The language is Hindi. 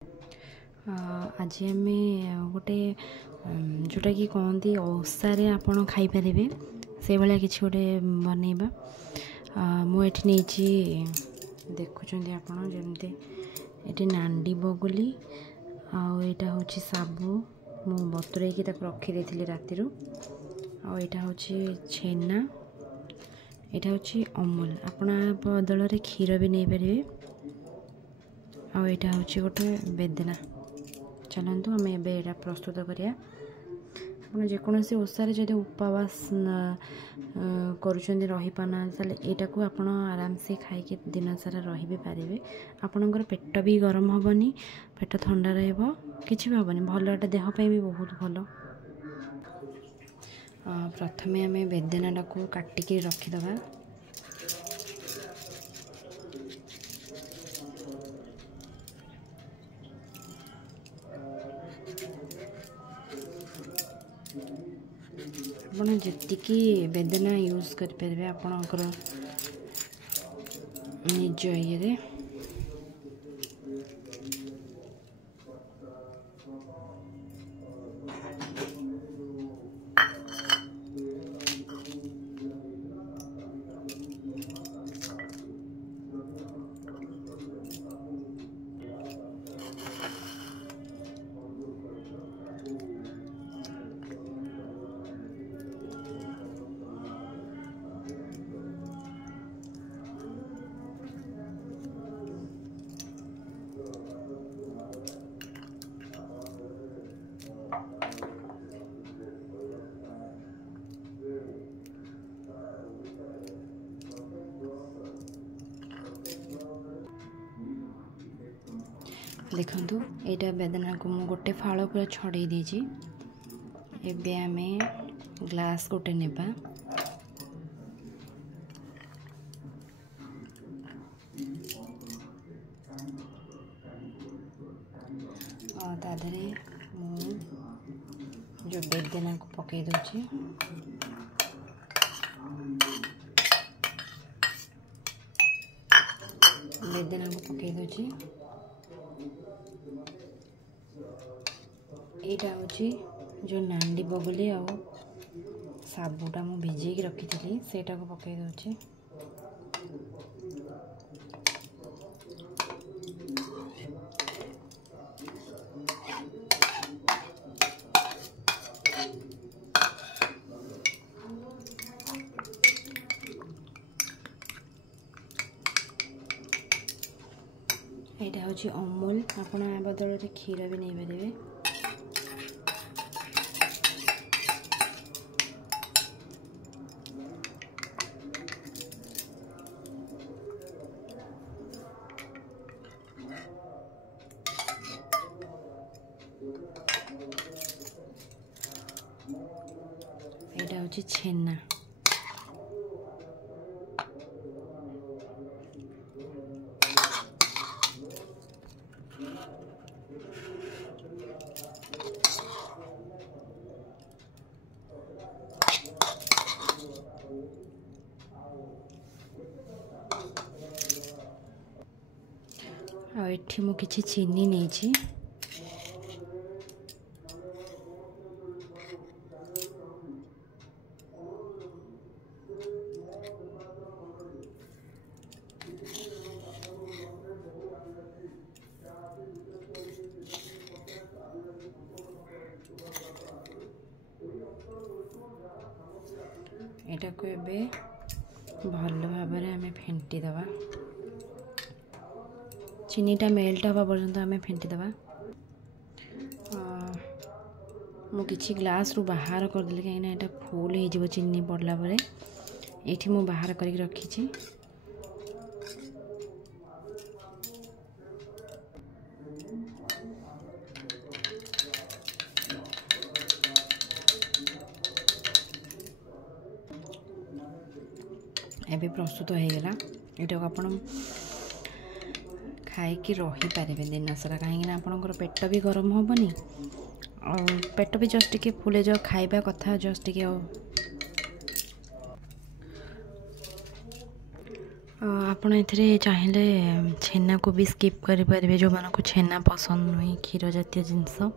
आज आम गोटे जोटा कि कहती ओसारे आपण खाईपारे से भाया कि गोटे बनइबा मुझे नहीं देखुं आपण जमी ये नांडी बगुली आईटा हूँ साबु मु बतुरईकी रखीदी राति आईटा हूँ छेना यहाँ हूँ अमूल आपण बदल क्षीर भी नहीं पारे आईटा हूँ गोटे बेदना। चलतु आम ए प्रस्तुत करिया जेकोसी ओसारे जदि उपवास करुँच रही पाना यहाँ को आप आराम से खाई दिन सारा रही भी पारे आपणकर पेट भी गरम हेनी पेट ठंडा रही हेनी भल देहपाई भी बहुत भल। प्रथमे आम बेदना को काटिकी रखीदबा आपण जी बेदना यूज करें आपणकर निज ये देखंतु एटा बेदना को मु गोटे फाड़ पूरा छड़े दीची एबे आमे ग्लास गोटे नेबा ताधरे मु जो बेदना को पकई दोची बेदना को पकई दोची यहाँ हूँ जो नांडी बगुली आ साबुटा मु भिजेक रखी थी सेटा को पकई दूची यहाँ हूँ अमूल आपण बदल क्षीर भी नहीं पारे यहाँ हूँ छेना मु किछि चीनी नहीं छी एटा को एबे भल भाव आम फेंटी दबा चीनीटा मेल्ट हवा पर्यंत आम फेंटी दबा मु किछि ग्लास रु बाहर कर देले कहीं एटा फुल हो जिवो चीनी पड़ला परे एठी मु बाहर करके रखी छी एबे प्रस्तुत हो गला एटा को आपण खाई रही पारे दिन सारा कहीं आपंकर पेट भी गरम हेनी और पेट भी जस्ट टिके फुले जो खाइबा कथा जस्ट टिके ଆପଣ ଏଥିରେ ଚାହିଁଲେ ଛେନାକୁ ବି ସ୍କିପ୍ କରିପାରିବେ, ଯେଉଁମାନଙ୍କୁ ଛେନା ପସନ୍ଦ ନୁହେଁ କ୍ଷୀର ଜାତୀୟ ଜିନିଷ।